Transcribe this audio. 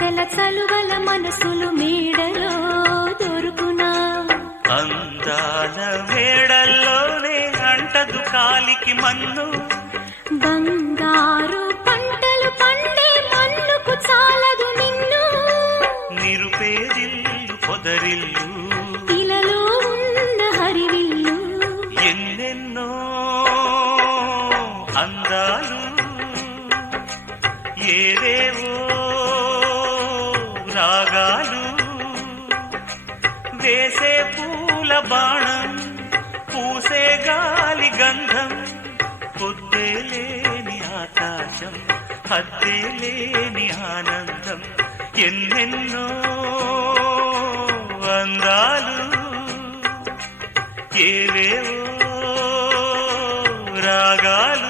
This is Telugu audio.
పూసల చలువల మనసులు మేడలో దొరుకునా అందాల మేడల్లోనే అంటదు కాలికి మన్ను బంగారు పంటలు పండే మన్నుకు చాలదు నిన్ను నిరుపేదిల్లు పొదరిల్లు ఇలలో ఉన్న హరివిల్లు ఎన్నెన్నో అందాలు ఏవేవో రాగాలు వేసే పూల బాణం పూసే గాలి గంధం పొద్దే లేని ఆకాశం హద్దే లేని ఆనందం ఎన్నెన్నో అందాలు ఏవేవో రాగాలు